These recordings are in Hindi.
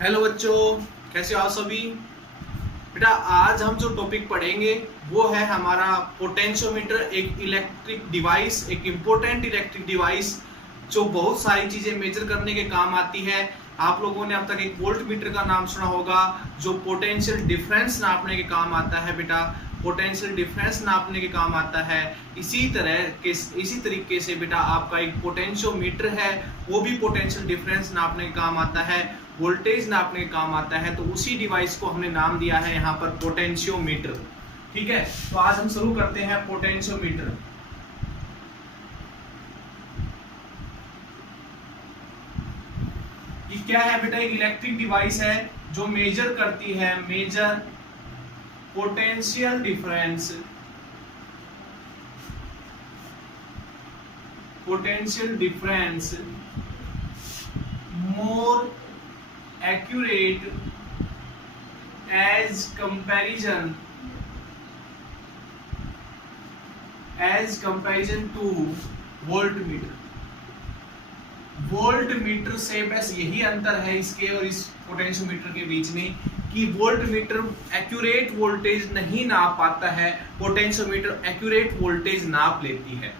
हेलो बच्चों, कैसे हो आप सभी। बेटा आज हम जो टॉपिक पढ़ेंगे वो है हमारा पोटेंशियोमीटर। एक इलेक्ट्रिक डिवाइस, एक इम्पोर्टेंट इलेक्ट्रिक डिवाइस जो बहुत सारी चीजें मेजर करने के काम आती है। आप लोगों ने अब तक एक वोल्ट मीटर का नाम सुना होगा जो पोटेंशियल डिफरेंस नापने के काम आता है। बेटा पोटेंशियल डिफरेंस नापने के काम आता है। इसी तरीके से बेटा आपका एक पोटेंशियोमीटर है, वो भी पोटेंशियल डिफरेंस नापने के काम आता है, वोल्टेज नापने का काम आता है। तो उसी डिवाइस को हमने नाम दिया है यहाँ पर पोटेंशियोमीटर। ठीक है, तो आज हम शुरू करते हैं पोटेंशियोमीटर। ये क्या है बेटा? एक इलेक्ट्रिक डिवाइस है जो मेजर करती है, measure potential difference, potential difference more accurate as comparison to voltmeter। Voltmeter से बस यही अंतर है इसके और इस पोटेंशियोमीटर के बीच में कि वोल्टमीटर एक्यूरेट वोल्टेज नहीं नाप पाता है, पोटेंशियोमीटर एक्यूरेट वोल्टेज नाप लेती है।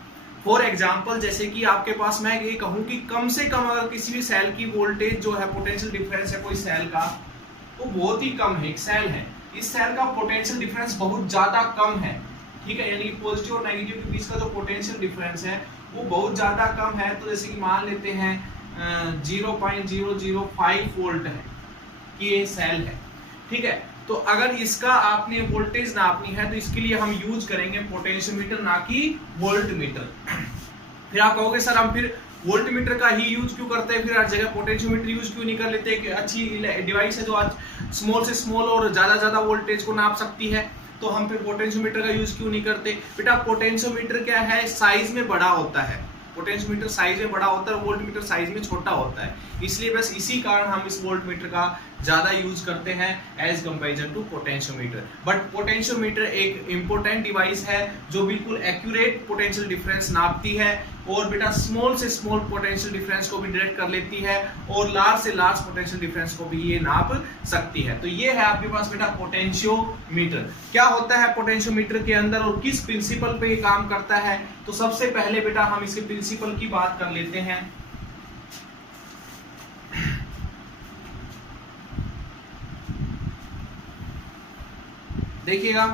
फॉर एग्जाम्पल जैसे कि आपके पास मैं ये कहूं कि कम से कम अगर किसी भी सेल की वोल्टेज जो है, पोटेंशियल डिफरेंस है कोई सेल का, वो बहुत ही कम है। एक सेल है, इस सेल का पोटेंशियल डिफरेंस बहुत ज्यादा कम है। ठीक है, यानी पॉजिटिव और नेगेटिव के बीच का जो पोटेंशियल डिफरेंस है वो बहुत ज्यादा कम है। तो जैसे कि मान लेते हैं 0.005 वोल्ट है कि ये सेल है। ठीक है, तो अगर इसका आपने वोल्टेज नापनी है तो इसके लिए हम यूज करेंगे पोटेंशियोमीटर, ना कि वोल्टमीटर। फिर आप कहोगे सर हम फिर वोल्टमीटर का ही यूज क्यों करते हैं, फिर हर जगह पोटेंशियोमीटर यूज क्यों नहीं कर लेते? कि अच्छी डिवाइस है जो आज स्मॉल से स्मॉल और ज्यादा वोल्टेज को नाप सकती है, तो हम फिर पोटेंशियोमीटर का यूज क्यों नहीं करते? बेटा पोटेंशियोमीटर क्या है, साइज में बड़ा होता है। पोटेंशियोमीटर साइज में बड़ा होता है, वोल्टमीटर साइज में छोटा होता है, इसलिए बस इसी कारण हम इस वोल्टमीटर का ज्यादा यूज करते हैं as comparison to potentiometer. But potentiometer एक इंपॉर्टेंट डिवाइस है जो बिल्कुल एक्यूरेट पोटेंशियल डिफरेंस नापती है, और बेटा स्मॉल से स्मॉल पोटेंशियल डिफरेंस को भी डिटेक्ट कर लेती है, और लार्ज से लार्ज पोटेंशियल डिफरेंस को भी ये नाप सकती है। तो ये है आपके पास बेटा पोटेंशियोमीटर। क्या होता है पोटेंशियोमीटर के अंदर और किस प्रिंसिपल पे ये काम करता है? तो सबसे पहले बेटा हम इसके प्रिंसिपल की बात कर लेते हैं। देखिएगा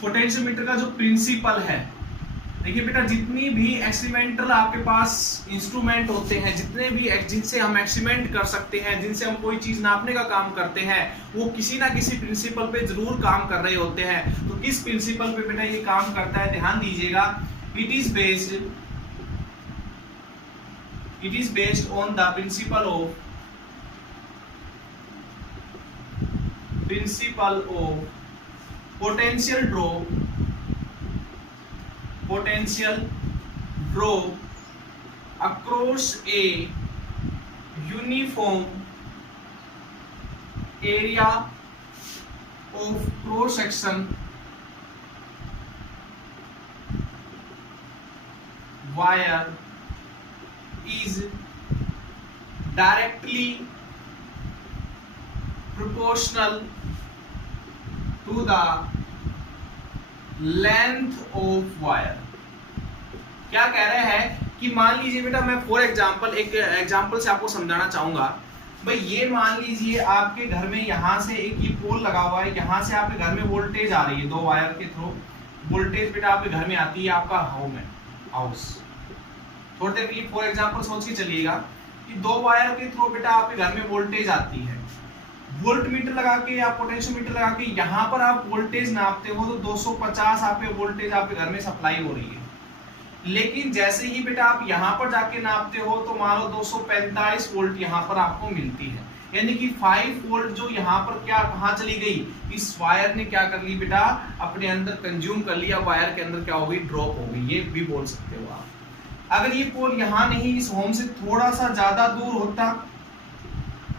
पोटेंशियोमीटर का जो प्रिंसिपल है, देखिए बेटा जितनी भी एक्सपेरिमेंटल आपके पास इंस्ट्रूमेंट होते हैं, जितने भी जिनसे हम एक्सपेरिमेंट कर सकते हैं, जिनसे हम कोई चीज नापने का काम करते हैं, वो किसी ना किसी प्रिंसिपल पे जरूर काम कर रहे होते हैं। तो किस प्रिंसिपल पे बेटा ये काम करता है, ध्यान दीजिएगा। It is based on the principle of potential drop across a uniform area of cross section wire is directly proportional to the length of wire। क्या कह रहे हैं कि मान लीजिए बेटा, मैं फॉर एग्जांपल एक एग्जांपल से आपको समझाना चाहूंगा। भाई ये मान लीजिए आपके घर में यहाँ से एक ये पोल लगा हुआ है, यहाँ से आपके घर में वोल्टेज आ रही है, दो वायर के थ्रू वोल्टेज बेटा आपके घर में आती है, आपका हाउस। थोड़ी देर के लिए फॉर एग्जांपल सोच के चलिएगा कि दो वायर के थ्रू बेटा आपके घर में वोल्टेज आती है। वोल्टमीटर लगा के या पोटेंशियोमीटर लगा के यहाँ पर आप वोल्टेज नापते हो तो 250 आपके वोल्टेज आपके घर में सप्लाई हो रही है। लेकिन जैसे ही बेटा आप यहाँ पर जाके नापते हो तो मान लो 245 वोल्ट यहाँ पर आपको मिलती है, यानी कि 5 वोल्ट जो यहाँ पर क्या कहाँ चली गई, इस वायर ने क्या कर ली बेटा, अपने अंदर कंज्यूम कर लिया, वायर के अंदर क्या हो गई, ड्रॉप हो गई। ये भी बोल सकते हो आप। अगर ये पोल यहाँ नहीं, इस होम से थोड़ा सा ज्यादा दूर होता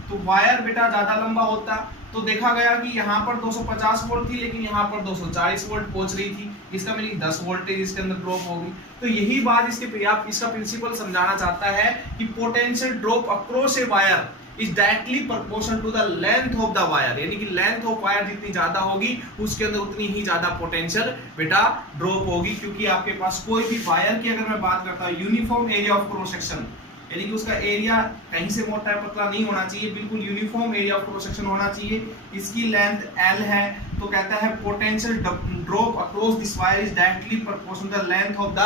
तो वायर बेटा ज्यादा लंबा होता, तो देखा गया कि यहाँ पर 250 वोल्ट थी लेकिन यहाँ पर 240 वोल्ट पहुंच रही थी। इसका मीनिंग 10 वोल्टेज इसके अंदर ड्रॉप होगी। तो यही बात इसका प्रिंसिपल समझाना चाहता है कि potential drop across a wire is directly proportional to the length of the wire, यानी कि लेंथ ऑफ वायर जितनी ज्यादा होगी उसके अंदर उतनी ही ज्यादा पोटेंशियल बेटा ड्रॉप होगी, क्योंकि आपके पास कोई भी वायर की अगर मैं बात करता हूँ uniform area of cross section, यानी कि उसका एरिया कहीं से मोटा है पतला नहीं होना चाहिए, बिल्कुल uniform area of cross section होना चाहिए, इसकी लेंथ L है, तो कहता है potential drop across this wire is directly proportional to the length of the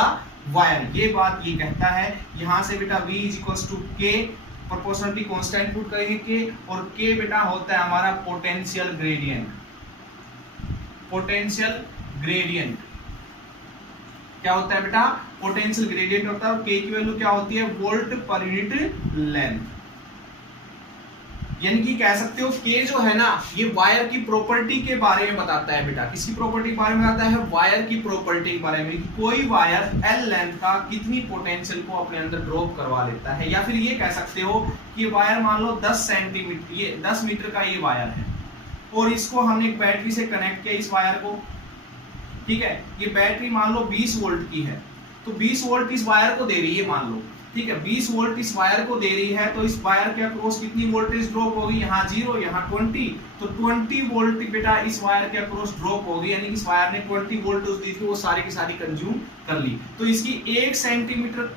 wire. ये बात ये कहता है, यहां से बेटा V equals to K, proportionality constant put करेंगे K, और K बेटा होता है हमारा पोटेंशियल ग्रेडियंट। पोटेंशियल ग्रेडियंट क्या होता है बेटा? पोटेंशियल ग्रेडियंट होता है, और K की वैल्यू क्या होती है? Volt per unit length. यानी कि कह सकते हो K जो है ना, ये वायर की प्रॉपर्टी के बारे में बताता है बेटा। किसकी प्रॉपर्टी के बारे में बताता है? वायर की प्रॉपर्टी के बारे में, कि कोई वायर L लेंथ का कितनी पोटेंशियल को अपने अंदर ड्रॉप करवा लेता है। या फिर ये कह सकते हो कि वायर मान लो 10 सेंटीमीटर, ये 10 मीटर का ये वायर है, और इसको हमने एक बैटरी से कनेक्ट किया इस वायर को, ठीक है। ये बैटरी मान लो 20 वोल्ट की है, तो 20 वोल्ट इस वायर को दे रही है मान लो, ठीक है। 20 वोल्ट इस वायर को दे रही है, तो इस वायर के अक्रॉस कितनी वोल्टेज ड्रॉप होगी? यहाँ 0, यहाँ 20, तो 20 वोल्ट बेटा इस वायर के अक्रॉस ड्रॉप होगी, यानी कि इस वायर ने 20 वोल्ट दी थी वो सारी की सारी कंज्यूम कर ली। तो इसकी 1 सेंटीमीटर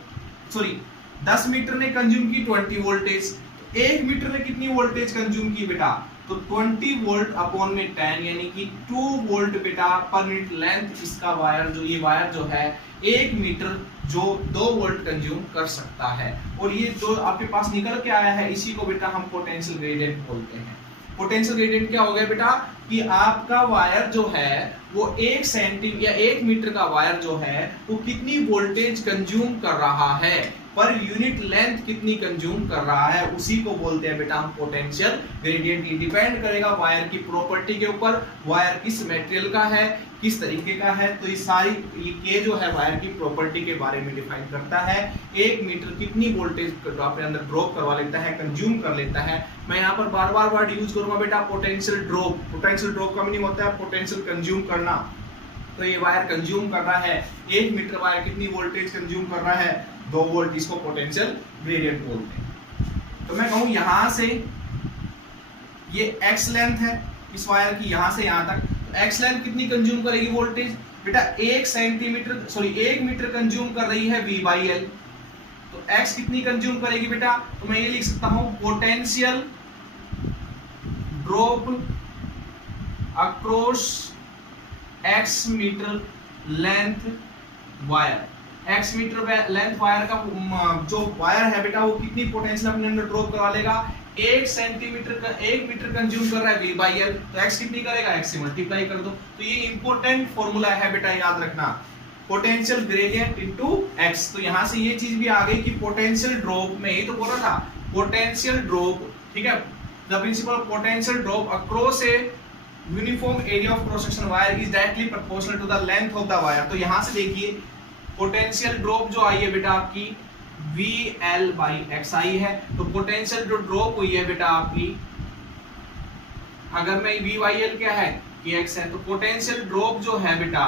सॉरी 10 मीटर ने कंज्यूम की 20 वोल्टेज, 1 मीटर ने कितनी वोल्टेज कंज्यूम की बेटा? तो 20 वोल्ट अपॉन में 10, यानी कि 2 वोल्ट बेटा पर यूनिट लेंथ इसका वायर, जो ये वायर जो है 1 मीटर जो 2 वोल्ट कंज्यूम कर सकता है। और ये जो आपके पास निकल के आया है, इसी को बेटा हम पोटेंशियल ग्रेडियंट बोलते हैं। पोटेंशियल ग्रेडियंट क्या हो गया बेटा? कि आपका वायर जो है वो 1 सेंटीमीटर या 1 मीटर का वायर जो है वो कितनी वोल्टेज कंज्यूम कर रहा है, पर यूनिट लेंथ कितनी कंज्यूम कर रहा है, उसी को बोलते हैं बेटा हम पोटेंशियल ग्रेडियंट। ये डिपेंड करेगा वायर की प्रॉपर्टी के ऊपर, वायर किस मटेरियल का है, किस तरीके का है। तो ये सारी ये जो है वायर की प्रॉपर्टी के बारे में डिफाइन करता है। 1 मीटर कितनी वोल्टेज अपने अंदर ड्रॉप करवा लेता है, कंज्यूम कर लेता है। मैं यहाँ पर बार बार वर्ड यूज करूंगा बेटा, पोटेंशियल ड्रॉप। पोटेंशियल ड्रॉप का मीनिंग होता है पोटेंशियल कंज्यूम करना। तो ये वायर कंज्यूम कर रहा है, 1 मीटर वायर कितनी वोल्टेज कंज्यूम कर रहा है? 2 वोल्ट, इसको पोटेंशियल ग्रेडियंट बोलते हैं। तो मैं कहूं यहां से ये x लेंथ है इस वायर की, यहां से यहां तक, तो x लेंथ कितनी कंज्यूम करेगी वोल्टेज बेटा? 1 मीटर कंज्यूम कर रही है V/L, तो x कितनी कंज्यूम करेगी बेटा? तो मैं ये लिख सकता हूं potential drop across x metre length wire. x metre length wire का जो वायर है बेटा वो कितनी पोटेंशियल अपने अंदर ड्रॉप करवा लेगा? 1 सेंटीमीटर का 1 मीटर कंज्यूम कर रहा है V/L, तो x कितनी करेगा? x से मल्टीप्लाई कर दो। तो ये इंपॉर्टेंट फॉर्मूला है बेटा, याद रखना, पोटेंशियल ग्रेडियंट इनटू x। तो यहां से ये चीज भी आ गई कि पोटेंशियल ड्रॉप में ही तो बोला था, पोटेंशियल ड्रॉप, ठीक है, the principle potential drop across a uniform area of cross section wire is directly proportional to the length of the wire. तो यहां से देखिए पोटेंशियल ड्रॉप जो आई है बेटा आपकी VL/X आई है, तो पोटेंशियल जो ड्रॉप हुई है बेटा आपकी, अगर मैं V/L क्या है कि X है, तो पोटेंशियल ड्रॉप जो है बेटा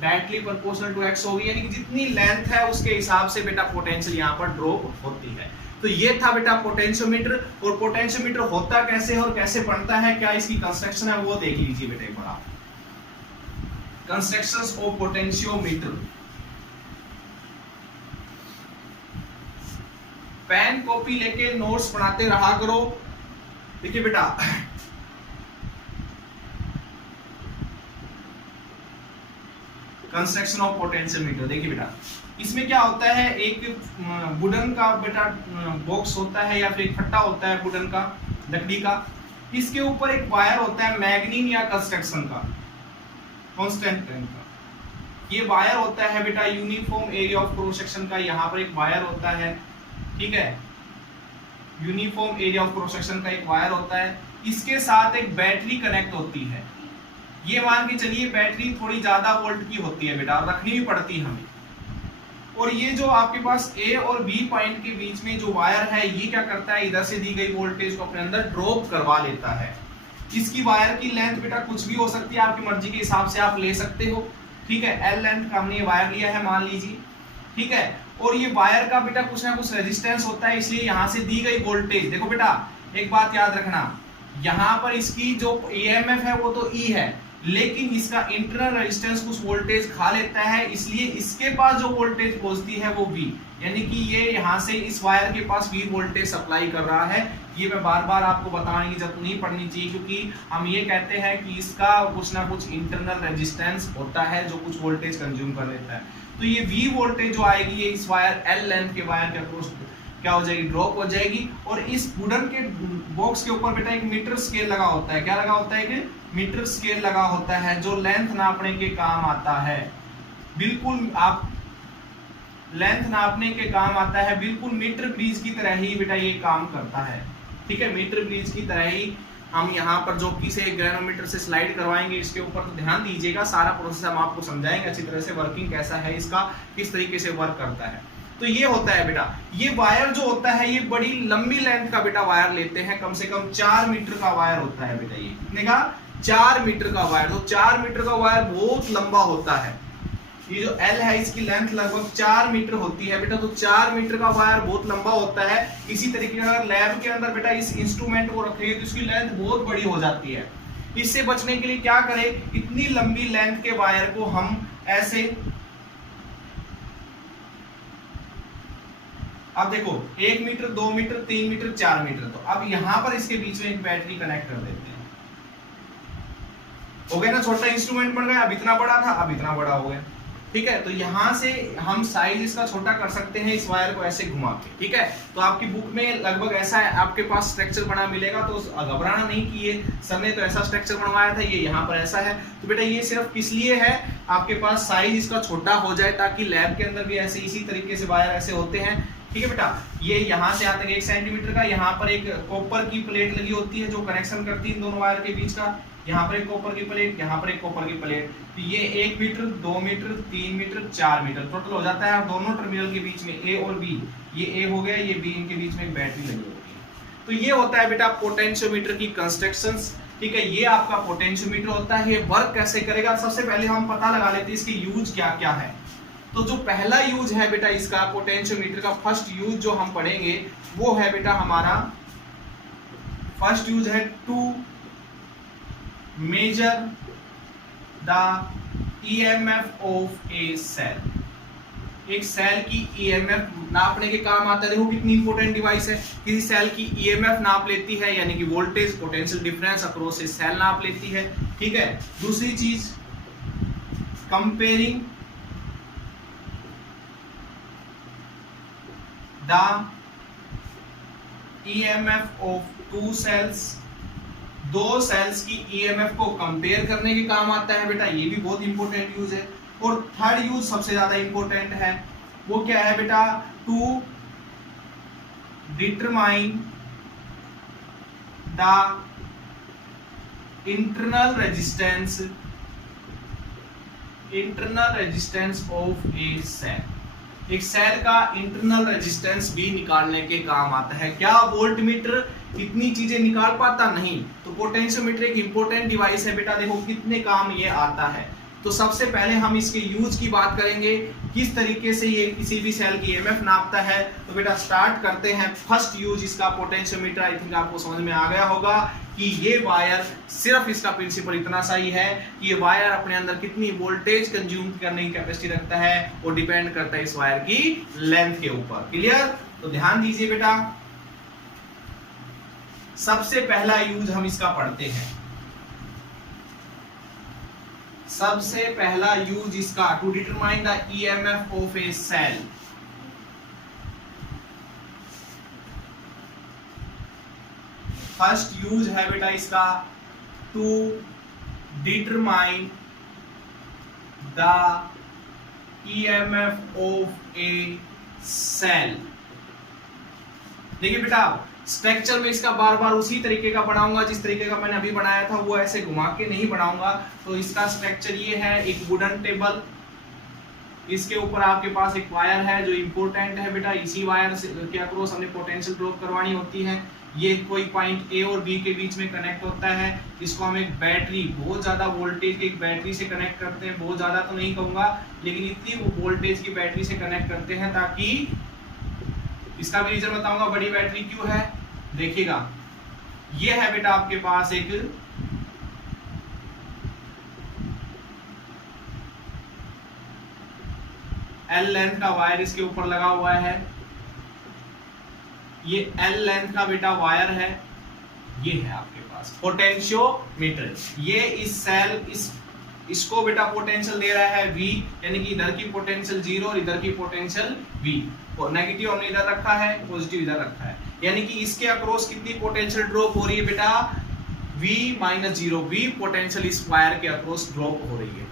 डायरेक्टली प्रोपोर्शनल टू X होगी, यानी कि जितनी लेंथ है उसके हिसाब से बेटा पोटेंशियल यहाँ पर ड्रॉप होती है। तो ये था बेटा पोटेंशियोमीटर। और पोटेंशियोमीटर होता कैसे और कैसे बनता है, क्या इसकी कंस्ट्रक्शन है, वो देख लीजिए बेटा एक बार। Constructions of potentiometer, pen copy लेके नोट्स बनाते रहा करो। देखिए बेटा, कंस्ट्रक्शन ऑफ पोटेंशियोमीटर, देखिए बेटा इसमें क्या होता है, एक वुडन का बेटा बॉक्स होता है या फिर एक फट्टा होता है वुडन का, लकड़ी का, इसके ऊपर एक वायर होता है मैग्नीन या कंस्ट्रक्शन का, कांस्टेंट टेन का। ये वायर होता है बेटा uniform area of cross section का, यहाँ पर एक वायर होता है, ठीक है, uniform area of cross section का एक वायर होता है, इसके साथ एक बैटरी कनेक्ट होती है। ये मान के चलिए बैटरी थोड़ी ज्यादा वोल्ट की होती है बेटा, रखनी भी पड़ती है हमें। और ये जो आपके पास A और B पॉइंट के बीच में जो वायर है, ये क्या करता है, इधर से दी गई वोल्टेज को अपने अंदर ड्रॉप करवा लेता है। इसकी वायर की लेंथ बेटा कुछ भी हो सकती है, आपकी मर्जी के हिसाब से आप ले सकते हो, ठीक है। L लेंथ का हमने ये वायर लिया है मान लीजिए, ठीक है। और ये वायर का बेटा कुछ ना कुछ रेजिस्टेंस होता है, इसलिए यहाँ से दी गई वोल्टेज, देखो बेटा एक बात याद रखना, यहाँ पर इसकी जो ईएमएफ है वो तो ई है, लेकिन इसका इंटरनल रेजिस्टेंस कुछ वोल्टेज खा लेता है, इसलिए इसके पास जो वोल्टेज पहुंचती है वो V, यानी कि ये यहाँ से इस वायर के पास V वोल्टेज सप्लाई कर रहा है। ये मैं बार बार आपको बताने की जरूरत नहीं पड़नी चाहिए, क्योंकि हम ये कहते हैं कि इसका कुछ ना कुछ इंटरनल रेजिस्टेंस होता है जो कुछ वोल्टेज कंज्यूम कर लेता है। तो ये V वोल्टेज जो आएगी ये इस वायर L लेंथ के वायर के अक्रॉस क्या हो जाएगी, ड्रॉप हो जाएगी। और इस वुडन के बॉक्स के ऊपर बेटा एक मीटर स्केल लगा होता है, क्या लगा होता है कि मीटर स्केल लगा होता है, जो लेंथ नापने के काम आता है। बिल्कुल आप लेंथ नापने के काम आता है, बिल्कुल मीटर ब्रिज की तरह ही बेटा ये काम करता है, ठीक है। मीटर ब्रिज की तरह ही हम यहाँ पर जॉकी से ग्रेनोमीटर से स्लाइड करवाएंगे इसके ऊपर, तो ध्यान दीजिएगा, सारा प्रोसेस हम आपको समझाएंगे अच्छी तरह से, वर्किंग कैसा है इसका, किस तरीके से वर्क करता है। तो ये होता है बेटा, ये वायर जो होता है ये बड़ी लंबी लेंथ का बेटा वायर लेते हैं, कम से कम 4 मीटर का वायर होता है बेटा। ये कितने का, 4 मीटर का वायर। तो 4 मीटर का वायर बहुत लंबा होता है, ये जो L है इसकी लेंथ लगभग 4 मीटर होती है बेटा। तो 4 मीटर का वायर बहुत लंबा होता है। इसी तरीके से अगर लैब के अंदर बेटा इस इंस्ट्रूमेंट को रखेंगे तो इसकी लेंथ बहुत बड़ी हो जाती है। इससे बचने के लिए क्या करें, इतनी लंबी लेंथ के वायर को हम ऐसे, अब देखो 1 मीटर 2 मीटर 3 मीटर 4 मीटर, तो अब यहां पर इसके बीच में एक बैटरी कनेक्ट कर देते हैं, हो गया ना, छोटा इंस्ट्रूमेंट बन गया। अब इतना बड़ा था, अब इतना बड़ा हो गया, ठीक है। तो यहां से हम साइज इसका छोटा कर सकते हैं इस वायर को ऐसे घुमा के, ठीक है। तो आपकी बुक में लगभग ऐसा है, आपके पास स्ट्रक्चर बना मिलेगा, तो घबराना नहीं कि ये सर ने तो ऐसा स्ट्रक्चर बनवाया था, ये यहाँ पर ऐसा है। तो बेटा ये सिर्फ किस लिए है, आपके पास साइज इसका छोटा हो जाए, ताकि लैब के अंदर भी ऐसे इसी तरीके से वायर ऐसे होते हैं, ठीक है बेटा। ये यहाँ से आता है 1 सेंटीमीटर का, यहाँ पर एक कॉपर की प्लेट लगी होती है जो कनेक्शन करती है इन दोनों वायर के बीच का, यहाँ पर एक कॉपर की प्लेट, यहाँ पर एक कॉपर की प्लेट। तो ये 1 metre 2 metre 3 metre 4 metre total हो जाता है। और दोनों टर्मिनल के बीच में A और B, ये A हो गया, ये B, इनके बीच में एक बैटरी लगी होती है। तो ये होता है बेटा पोटेंशियोमीटर की कंस्ट्रक्शंस, ठीक है। ये आपका पोटेंशियोमीटर होता है। ये वर्क कैसे करेगा, सबसे पहले हम पता लगा लेते हैं इसके यूज क्या क्या है। तो जो पहला यूज है बेटा इसका पोटेंशियोमीटर का, फर्स्ट यूज जो हम पढ़ेंगे वो है बेटा हमारा, फर्स्ट यूज है to measure the EMF of a cell. एक सेल की ईएमएफ नापने के काम आता है। देखो कितनी इंपॉर्टेंट डिवाइस है, किसी सेल की ईएमएफ नाप लेती है, यानी कि voltage potential difference across a cell नाप लेती है, ठीक है। दूसरी चीज comparing the EMF of 2 cells, 2 cells की ईएमएफ को कंपेयर करने के काम आता है बेटा, ये भी बहुत इंपॉर्टेंट यूज है। और थर्ड यूज सबसे ज्यादा इंपॉर्टेंट है, वो क्या है बेटा, to determine the internal resistance of a cell. एक सेल का इंटरनल रेजिस्टेंस भी निकालने के काम आता है। क्या वोल्टमीटर इतनी चीजें निकाल पाता, नहीं। तो पोटेंशियोमीटर एक इंपॉर्टेंट डिवाइस है बेटा, देखो कितने काम ये आता है। तो सबसे पहले हम इसके यूज की बात करेंगे, किस तरीके से ये किसी भी सेल की ईएमएफ नापता है। तो बेटा स्टार्ट करते हैं। फर्स्ट यूज इसका पोटेंशियोमीटर, आई थिंक आपको समझ में आ गया होगा कि ये वायर, सिर्फ इसका प्रिंसिपल इतना सा ही है कि ये वायर अपने अंदर कितनी वोल्टेज कंज्यूम करने की कैपेसिटी रखता है, वो डिपेंड करता है इस वायर की लेंथ के ऊपर। क्लियर? तो ध्यान दीजिए बेटा, सबसे पहला यूज हम इसका पढ़ते हैं। सबसे पहला यूज इसका, to determine the EMF of a cell. First use है बेटा इसका, to determine the EMF of a cell. देखिए बेटा, स्ट्रक्चर में इसका बार बार उसी तरीके का बनाऊंगा जिस तरीके का मैंने अभी बनाया था, वो ऐसे घुमा के नहीं बनाऊंगा। तो इसका स्ट्रक्चर ये है, एक वुडन टेबल, इसके ऊपर आपके पास एक वायर है जो इंपॉर्टेंट है बेटा, इसी वायर से के अक्रॉस हमने पोटेंशियल ड्रॉप करवानी होती है। ये कोई पॉइंट ए और बी के बीच में कनेक्ट होता है, इसको हम एक बैटरी, बहुत ज्यादा वोल्टेज की एक बैटरी से कनेक्ट करते हैं, बहुत ज्यादा तो नहीं कहूंगा लेकिन इतनी वोल्टेज की बैटरी से कनेक्ट करते हैं, ताकि इसका भी रीजन बताऊंगा बड़ी बैटरी क्यों है। देखिएगा ये है बेटा आपके पास एक L लेंथ का वायर इसके ऊपर लगा हुआ है, ये L लेंथ का बेटा वायर है, ये है आपके पास पोटेंशियोमीटर। ये इस सेल इसको बेटा पोटेंशियल दे रहा है V, यानी कि इधर की पोटेंशियल 0 और इधर की पोटेंशियल V, और नेगेटिव हमने इधर रखा है, पॉजिटिव इधर रखा है, यानी कि इसके अक्रॉस कितनी पोटेंशियल ड्रॉप हो रही है बेटा, V-0, V पोटेंशियल इस वायर के अक्रॉस ड्रॉप हो रही है।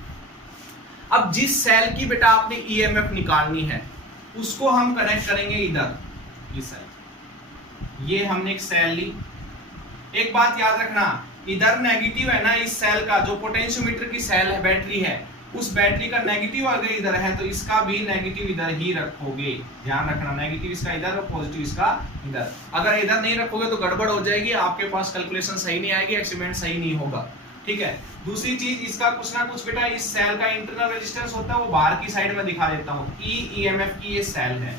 अब जिस सेल की बेटा आपने ईएमएफ निकालनी है उसको हम कनेक्ट करेंगे इधर, ये सेल, ये हमने एक सेल ली। एक बात याद रखना, इधर नेगेटिव है ना इस सेल का, जो पोटेंशियोमीटर की सेल है, बैटरी है, उस बैटरी का नेगेटिव अगर इधर है तो इसका भी नेगेटिव इधर ही रखोगे, ध्यान रखना, नेगेटिव इसका इधर और पॉजिटिव इसका इधर। अगर इधर नहीं रखोगे तो गड़बड़ हो जाएगी, आपके पास कैलकुलेशन सही नहीं आएगी, एक्सपेरिमेंट सही नहीं होगा, ठीक है। दूसरी चीज, इसका कुछ ना कुछ बेटा इस सेल का इंटरनल रेजिस्टेंस होता है, वो बाहर की साइड में दिखा देता हूँ। ईएमएफ की ये सेल है,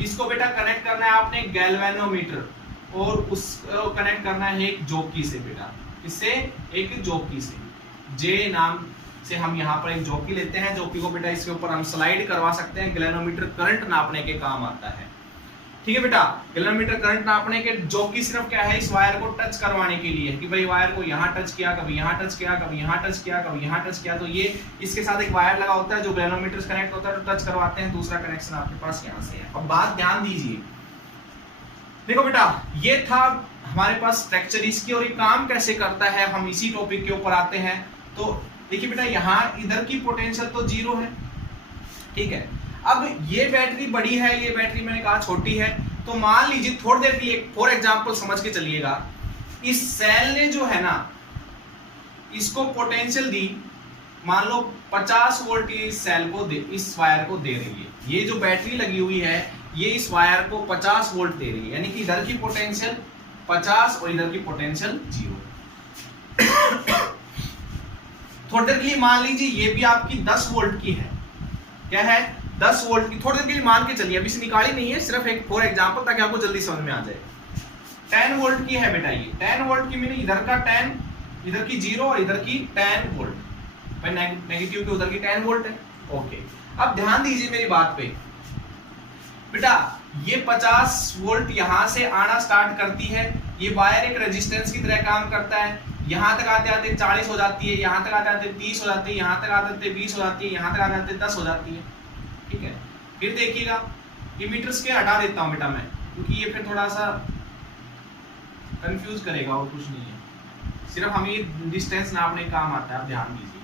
इसको बेटा कनेक्ट करना है आपने गैल्वेनोमीटर, और उसको कनेक्ट करना है एक जॉकी से बेटा, इससे एक जॉकी से, जे नाम से हम यहाँ पर एक जॉकी लेते हैं। जॉकी को बेटा इसके ऊपर हम स्लाइड करवा सकते हैं, गैल्वेनोमीटर करंट नापने के काम आता है, ठीक है बेटा। गैल्वेनोमीटर करंट नापने के जॉकी सिर्फ क्या है, इस वायर को टच करवाने के लिए, कि भाई वायर को यहाँ टच किया, कभी यहाँ टच किया, कभी यहाँ टच किया, कभी यहाँ टच किया, तो ये इसके साथ एक वायर लगा होता है जो गैल्वेनोमीटर से कनेक्ट होता है, तो टच करवाते हैं। दूसरा कनेक्शन आपके पास यहाँ से है। अब बात ध्यान दीजिए, देखो बेटा ये था हमारे पास स्ट्रक्चर इसकी, और ये काम कैसे करता है हम इसी टॉपिक के ऊपर आते हैं। तो देखिए बेटा यहाँ इधर की पोटेंशियल तो 0 है, ठीक है। अब ये बैटरी बड़ी है, ये बैटरी मैंने कहा छोटी है, तो मान लीजिए थोड़ी देर के लिए फॉर एग्जांपल समझ के चलिएगा, इस सेल ने जो है ना इसको पोटेंशियल दी, मान लो 50 वोल्ट इस सेल को दे, इस वायर को दे रही है। ये जो बैटरी लगी हुई है ये इस वायर को 50 वोल्ट दे रही है, यानी कि इधर की पोटेंशियल 50 और इधर की पोटेंशियल 0। थोड़ी देर के लिए मान लीजिए ये भी आपकी 10 वोल्ट की है, क्या है 10 वोल्ट की। थोड़ी देर के लिए मान के चलिए, अभी से निकाली नहीं है, सिर्फ एक फॉर एग्जांपल ताकि आपको जल्दी समझ में आ जाए। 10 वोल्ट की है बेटा ये, 10 वोल्ट की मैंने इधर का 10, इधर की 0 और इधर की 10 वोल्ट, भाई नेगेटिव के उधर की 10 वोल्ट है, ओके। अब ध्यान दीजिए मेरी बात पे बेटा, ये 50 वोल्ट यहां से आना स्टार्ट करती है, ये वायर एक रेजिस्टेंस की तरह काम करता है, यहां तक आते आते 40 हो जाती है, यहां तक आते आते 30 हो जाती है, यहां तक आते आते 20 हो जाती है, यहां तक आते आते 10 हो जाती है, ठीक है। फिर देखिएगा ये मीटर स्केल हटा देता हूं बेटा मैं, क्योंकि ये फिर थोड़ा सा कंफ्यूज करेगा और कुछ नहीं है, सिर्फ हमें ये डिस्टेंस नापने का काम आता है। आप ध्यान दीजिए,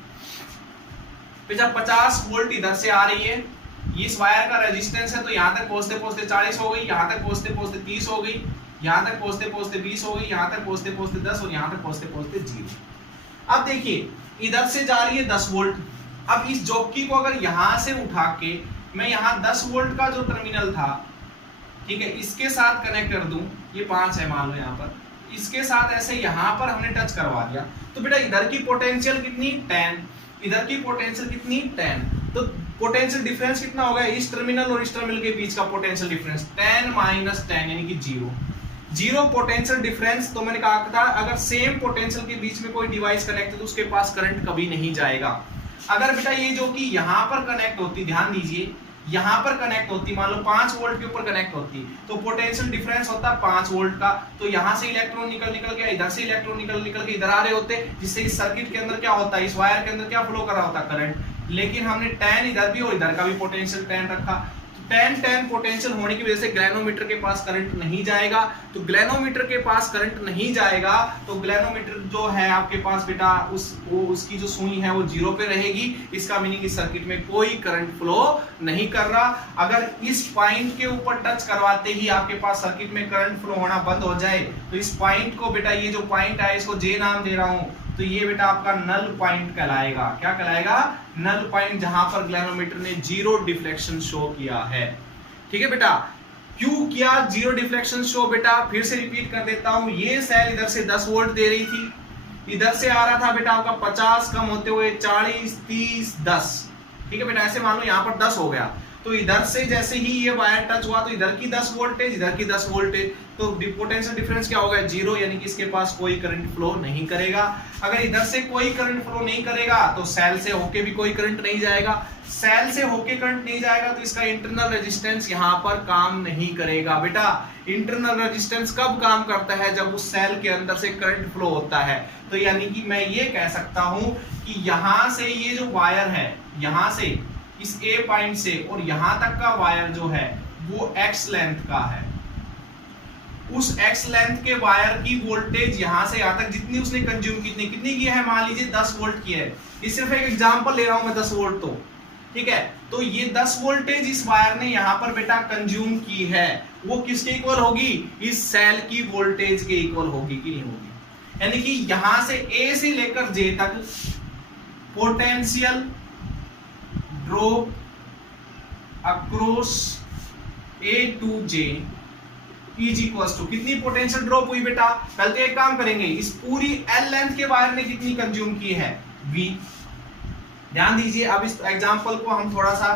फिर जब 50 वोल्ट इधर से आ रही है, ये इस वायर का रेजिस्टेंस है, तो यहां तक पहुंचते पहुंचते 40 हो गई, यहां तक पहुंचते पहुंचते 30 हो गई, यहां तक पहुंचते पहुंचते 20 हो गई, यहां तक पहुंचते पहुंचते 10 और यहां तक पहुंचते पहुंचते 0। अब देखिए इधर से जा रही है 10 वोल्ट। अब इस जॉकी को अगर यहां से उठा के मैं यहां 10 वोल्ट का जो टर्मिनल था, ठीक है, इसके साथ कनेक्ट कर दूं, ये 5 है मान लो यहां पर, इसके साथ ऐसे यहां पर हमने टच करवा दिया, तो बेटा इधर की पोटेंशियल कितनी 10, इधर की पोटेंशियल कितनी 10, तो पोटेंशियल डिफरेंस कितना होगा इस टर्मिनल और इस टर्मिनल के बीच का पोटेंशियल डिफरेंस 10 - 10 यानी कि 0 पोटेंशियल डिफरेंस। तो मैंने कहा था अगर सेम पोटेंशियल के बीच में कोई डिवाइस कनेक्ट है तो उसके पास करंट कभी नहीं जाएगा। अगर बेटा ये जो कि यहाँ पर कनेक्ट होती, ध्यान दीजिए, यहाँ पर कनेक्ट होती, मान लो 5 वोल्ट के ऊपर कनेक्ट होती, तो पोटेंशियल डिफरेंस होता 5 वोल्ट का, तो यहाँ से इलेक्ट्रॉन निकल के इधर से इलेक्ट्रॉन निकल के इधर आ रहे होते, जिससे इस सर्किट के अंदर क्या होता है, इस वायर के अंदर क्या फ्लो कर रहा होता करंट। लेकिन हमने 10 इधर भी और इधर का भी पोटेंशियल 10 रखा, तो 10 पोटेंशियल होने की वजह से ग्लैनोमीटर के पास करंट नहीं जाएगा। तो ग्लैनोमीटर के पास करंट नहीं जाएगा तो ग्लैनोमीटर जो है आपके पास बेटा उसकी जो सुई है वो 0 पे रहेगी। इसका मीनिंग इस सर्किट में कोई करंट फ्लो नहीं कर रहा। अगर इस पॉइंट के ऊपर टच करवाते ही आपके पास सर्किट में करंट फ्लो होना बंद हो जाए तो इस पॉइंट को बेटा, ये जो पॉइंट है इसको जे नाम दे रहा हूं, तो ये बेटा आपका नल पॉइंट कहलाएगा। क्या कहलाएगा? नल पॉइंट, जहां पर ग्लैनोमीटर ने जीरो डिफ्लेक्शन शो किया है। ठीक है बेटा, क्यों किया जीरो डिफ्लेक्शन शो बेटा? फिर से रिपीट कर देता हूं। ये सेल इधर से 10 वोल्ट दे रही थी, इधर से आ रहा था बेटा आपका 50 कम होते हुए 40, 30, 10। ठीक है बेटा, ऐसे मान लो यहां पर 10 हो गया, तो इधर से जैसे ही ये वायर टच हुआ तो इधर की 10 वोल्टेज, इधर की 10 वोल्टेज, तो पोटेंशियल डिफरेंस क्या होगा? जीरो, यानी कि इसके पास कोई करंट फ्लो नहीं करेगा। अगर इधर से कोई करंट फ्लो नहीं करेगा तो सेल से होके भी कोई करंट नहीं जाएगा। सेल से होके करंट नहीं जाएगा तो इसका इंटरनल रेजिस्टेंस यहां पर काम नहीं करेगा। बेटा इंटरनल रेजिस्टेंस कब काम करता है? जब उस सेल के अंदर से करंट फ्लो होता है। तो यानी कि मैं ये कह सकता हूं कि यहां से ये जो वायर है, यहां से इस ए पॉइंट से और यहां तक का वायर जो है वो एक्स लेंथ का है। उस एक्स लेंथ के वायर की वोल्टेज यहां से यहां तक जितनी उसने कंज्यूम कितनी की है? मान लीजिए 10 वोल्ट की है। ये सिर्फ एक एग्जांपल ले रहा हूं मैं, 10 वोल्ट तो ठीक है। तो ये 10 वोल्टेज इस वायर ने यहां पर बेटा कंज्यूम की है, वो किसके इक्वल होगी? इस सेल की वोल्टेज के इक्वल होगी कि नहीं होगी? यानी कि यहां से ए से लेकर जे तक potential drop across A to J is equals to कितनी पोटेंशियल ड्रॉप हुई बेटा? पहले तो एक काम करेंगे, इस पूरी एल लेंथ के वायर ने कितनी कंज्यूम की है? वी। ध्यान दीजिए, अब इस एग्जांपल को हम थोड़ा सा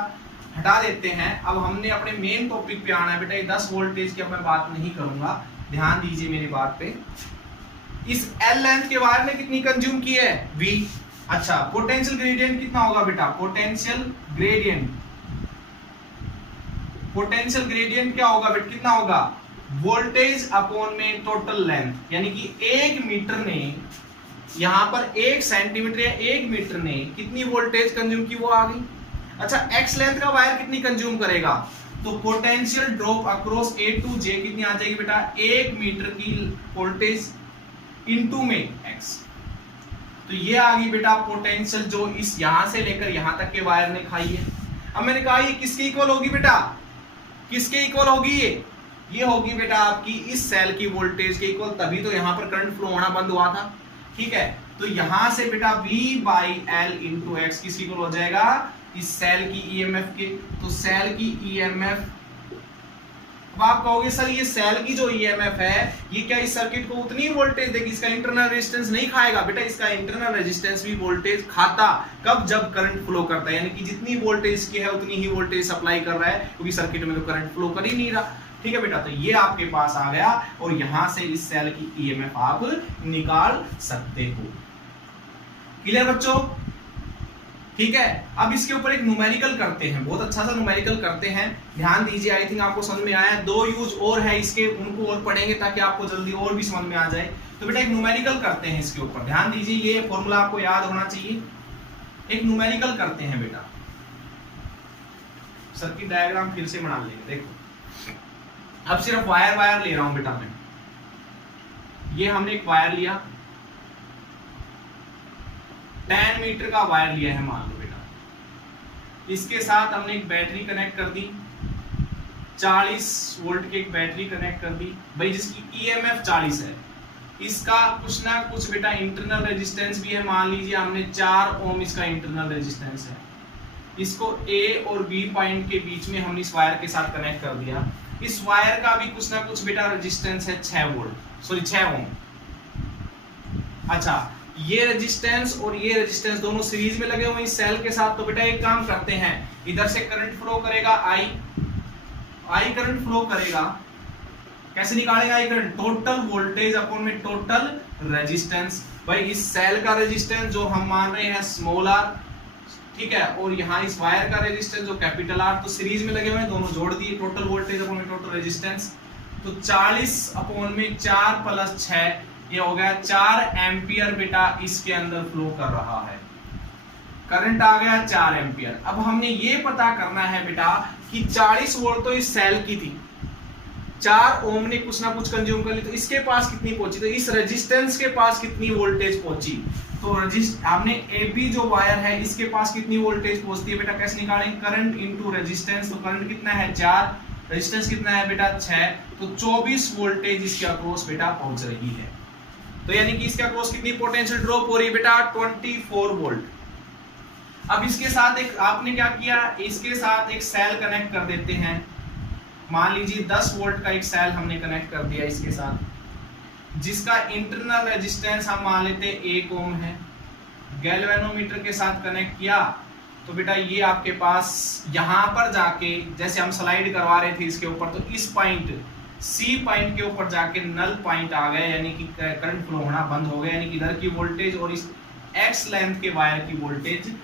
हटा देते हैं। अब हमने अपने मेन टॉपिक पे आना है बेटा। ये 10 वोल्टेज की अब मैं बात नहीं करूंगा, ध्यान दीजिए मेरी बात पे। इस एल लेंथ के वायर ने कितनी कंज्यूम की है? वी। अच्छा, पोटेंशियल ग्रेडियंट कितना होगा बेटा? पोटेंशियल ग्रेडियंट क्या होगा बेटा? कितना होगा? वोल्टेज अपॉन में टोटल लेंथ, यानी कि 1 मीटर ने यहां पर 1 सेंटीमीटर या 1 मीटर ने कितनी वोल्टेज कंज्यूम की वो आ गई। अच्छा, एक्स लेंथ का वायर कितनी कंज्यूम करेगा? तो potential drop across A to J कितनी आ जाएगी बेटा? 1 मीटर की वोल्टेज इनटू में एक्स। तो ये आ गई बेटा पोटेंशियल जो इस यहां से लेकर यहां तक के वायर ने खाई है। अब मैंने कहा ये किसके इक्वल होगी बेटा? किसके इक्वल होगी? ये होगी बेटा आपकी इस सेल की वोल्टेज के इक्वल, तभी तो यहां पर करंट फ्लो होना बंद हुआ था। ठीक है, तो यहां से बेटा V by L into x किसके इक्वल हो जाएगा? इस सेल की ईएमएफ के। तो सेल की ईएमएफ, अब आप कहोगे सर ये सेल की जो ईएमएफ है ये क्या इस सर्किट को उतनी वोल्टेज देगी, इसका इंटरनल रेजिस्टेंस नहीं खाएगा? बेटा इसका इंटरनल रेजिस्टेंस भी वोल्टेज खाता। कब? जब करंट फ्लो करता है, यानी कि जितनी वोल्टेज की है उतनी ही वोल्टेज सप्लाई कर रहा है, क्योंकि सर्किट में तो करंट फ्लो कर ही नहीं रहा। ठीक है बेटा, तो ये आपके पास आ गया और यहां से इस सेल की ईएमएफ आप निकाल सकते हो। क्लियर बच्चों? ठीक है, अब इसके ऊपर एक न्यूमेरिकल करते हैं, बहुत अच्छा सा न्यूमेरिकल करते हैं। ध्यान दीजिए, आई थिंक आपको समझ में आया। 2 यूज और है इसके, उनको और पढ़ेंगे ताकि आपको जल्दी और भी समझ में आ जाए। तो बेटा एक न्यूमेरिकल करते हैं इसके ऊपर। ध्यान दीजिए, ये फॉर्मूला आपको याद होना चाहिए। एक न्यूमेरिकल करते हैं बेटा। सर्किट डायग्राम फिर से बना लेंगे। देखो, अब सिर्फ वायर ले रहा हूं बेटा मैं। ये हमने एक वायर लिया, 10 मीटर का वायर लिया है मान लो बेटा। इसके साथ हमने एक बैटरी कनेक्ट कर दी, 40 वोल्ट की एक बैटरी कनेक्ट कर दी भाई, जिसकी ईएमएफ 40 है। इसका कुछ ना कुछ बेटा इंटरनल रेजिस्टेंस भी है। मान लीजिए हमने 4 ओम इसका इंटरनल रेजिस्टेंस है। इसको ए और बी पॉइंट के बीच में हमने इस वायर के साथ कनेक्ट कर दिया। इस वायर का भी कुछ ना कुछ बेटा रेजिस्टेंस है 6 ओम। अच्छा, ये रेजिस्टेंस और ये रेजिस्टेंस दोनों सीरीज में लगे हुए इस सेल के साथ। तो बेटा एक काम करते हैं, इधर से करंट फ्लो करेगा आई करंट फ्लो करेगा। कैसे निकालेगा I current? Total voltage upon में टोटल रेजिस्टेंस। भाई इस सेल का रेजिस्टेंस जो हम मान रहे हैं स्मॉल आर, ठीक है, और यहाँ इस वायर का रेजिस्टेंस जो कैपिटल आर, तो सीरीज में लगे हुए हैं, दोनों जोड़ दिए। टोटल वोल्टेज अपॉन में टोटल रेजिस्टेंस, तो 40 अपॉन में 4 प्लस 6, ये हो गया 4 एम्पियर बेटा इसके अंदर फ्लो कर रहा है। करंट आ गया 4 एम्पियर। अब हमने ये पता करना है बेटा कि 40 वोल्ट तो इस सेल की थी, 4 ओम ने कुछ ना कुछ कंज्यूम कर ली, तो इसके पास कितनी पहुंची? तो इस रेजिस्टेंस के पास कितनी वोल्टेज पहुंची? तो हमने AB जो वायर है इसके पास कितनी वोल्टेज पहुंचती है बेटा? कैसे निकालेंगे? Current into resistance. तो करंट कितना है? 4, रेजिस्टेंस कितना है बेटा? 6, तो 24 वोल्टेज इसके अक्रॉस बेटा पहुंच रही है। तो यानी कि इसके अक्रॉस कितनी पोटेंशियल ड्रॉप हो रही है बेटा 24 वोल्ट। अब इसके साथ एक आपने क्या किया, इसके साथ एक सेल कनेक्ट कर देते हैं। मान लीजिए 10 वोल्ट का एक सेल हमने कनेक्ट कर दिया इसके साथ, जिसका इंटरनल रेजिस्टेंस हम मान लेते हैं 1 ओम है। गैल्वेनोमीटर के साथ कनेक्ट किया तो बेटा ये आपके पास यहां पर जाके, जैसे हम स्लाइड करवा रहे थे इसके ऊपर, तो इस पॉइंट सी पॉइंट के ऊपर जाके नल पॉइंट आ गए, यानी कि करंट फ्लो होना बंद हो गया, यानी कि इधर की वोल्टेज और इस एक्स लेंथ के वायर की वोल्टेज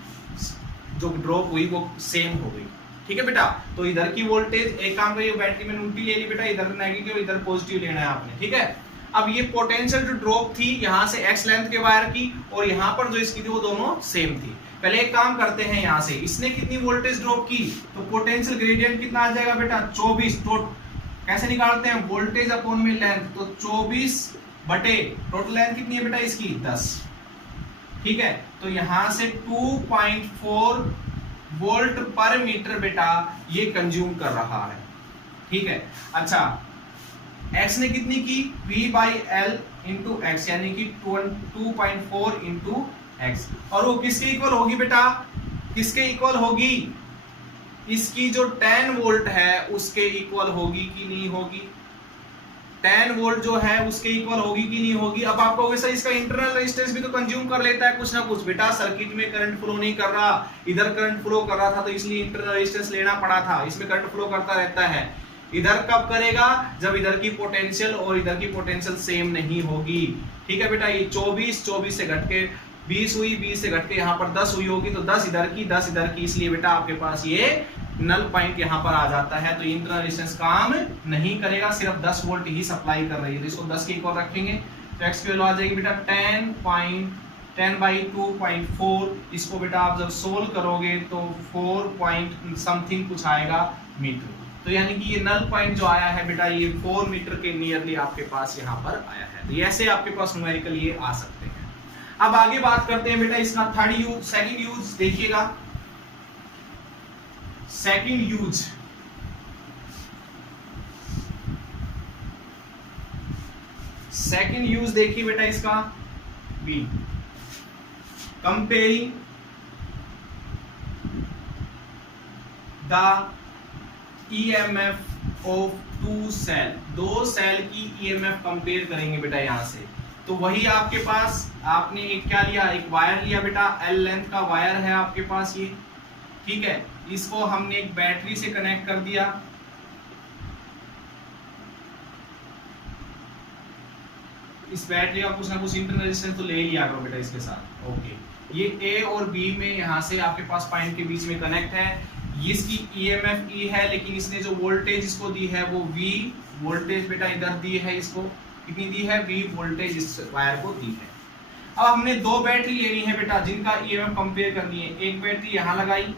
जो ड्रॉप हुई वो सेम हो गई। ठीक है बेटा, तो इधर की वोल्टेज, एक काम करिए बैटरी में उल्टी ले ली बेटा, इधर नेगेटिव इधर पॉजिटिव लेना है आपने। ठीक है, अब ये पोटेंशियल जो ड्रॉप थी यहाँ से एक्स लेंथ के वायर की और यहाँ पर जो इसकी थी वो दोनों सेम थी। पहले एक काम करते हैं, यहाँ से इसने कितनी वोल्टेज ड्रॉप की, तो पोटेंशियल ग्रेडियंट कितना आ जाएगा बेटा 24। तो कैसे निकालते हैं, वोल्टेज अपॉन में लेंथ, तो 24 बटे टोटल लेंथ कितनी है बेटा इसकी 10। ठीक है, तो यहां से 2.4 वोल्ट पर मीटर बेटा ये कंज्यूम कर रहा है। ठीक है, अच्छा x ने कितनी की, V/L इंटू एक्स, यानी कि 2.4 इंटू एक्स, और वो किसके इक्वल होगी बेटा, किसके इक्वल होगी, इसकी जो 10 वोल्ट है उसके इक्वल होगी कि नहीं होगी, 10 वोल्ट जो है उसके इक्वल होगी कि नहीं होगी। अब आपको वैसा इसका इंटरनल रेजिस्टेंस भी तो कंज्यूम कर लेता है कुछ ना कुछ बेटा, सर्किट में करंट फ्लो नहीं कर रहा, इधर करंट फ्लो कर रहा था तो इसलिए इंटरनल रेजिस्टेंस लेना पड़ा था, इसमें करंट फ्लो करता रहता है। इधर कब करेगा, जब इधर की पोटेंशियल और इधर की पोटेंशियल सेम नहीं होगी। ठीक है बेटा, ये 24 से घट के 20 हुई, 20 से घट के यहाँ पर 10 हुई होगी, तो 10 इधर की 10 इधर की, इसलिए बेटा आपके पास ये नल पॉइंट यहाँ पर आ जाता है। तो इंटरनल रेजिस्टेंस काम नहीं करेगा, सिर्फ 10 वोल्ट ही सप्लाई कर रही है, तो इसको 10 के इक्वल रखेंगे तो एक्स की वैल्यू आ जाएगी बेटा 10/2.4। इसको बेटा आप जब सोल्व करोगे तो 4 पॉइंट समथिंग कुछ आएगा मीटर। तो यानी कि ये नल पॉइंट जो आया है बेटा ये 4 मीटर के नियरली आपके पास यहाँ पर आया है। तो ऐसे आपके पास न्यूमेरिकल ये आ सकते हैं। अब आगे बात करते हैं बेटा इसका थर्ड यूज, सेकंड यूज देखिएगा। सेकंड यूज, सेकंड यूज देखिए बेटा इसका B, comparing the EMF of 2 cell, 2 cell की EMF कंपेयर करेंगे बेटा यहां से। तो वही आपके पास आपने एक क्या लिया, एक वायर लिया बेटा, L लेंथ का वायर है आपके पास ये। ठीक है, इसको हमने एक बैटरी से कनेक्ट कर दिया, इस बैटरी का कुछ ना कुछ इंटरनल रेजिस्टेंस तो ले ही लिया करो बेटा इसके साथ। ओके, ये A और B में यहां से आपके पास पॉइंट के बीच में कनेक्ट है, इसकी EMF E है, लेकिन इसने जो वोल्टेज इसको दी है वो V वोल्टेज बेटा इधर दी है, इसको कितनी दी है, V वोल्टेज इस वायर को दी है। अब हमने 2 बैटरी लेनी है बेटा जिनका EMF कंपेयर करनी है। एक बैटरी यहां लगाई,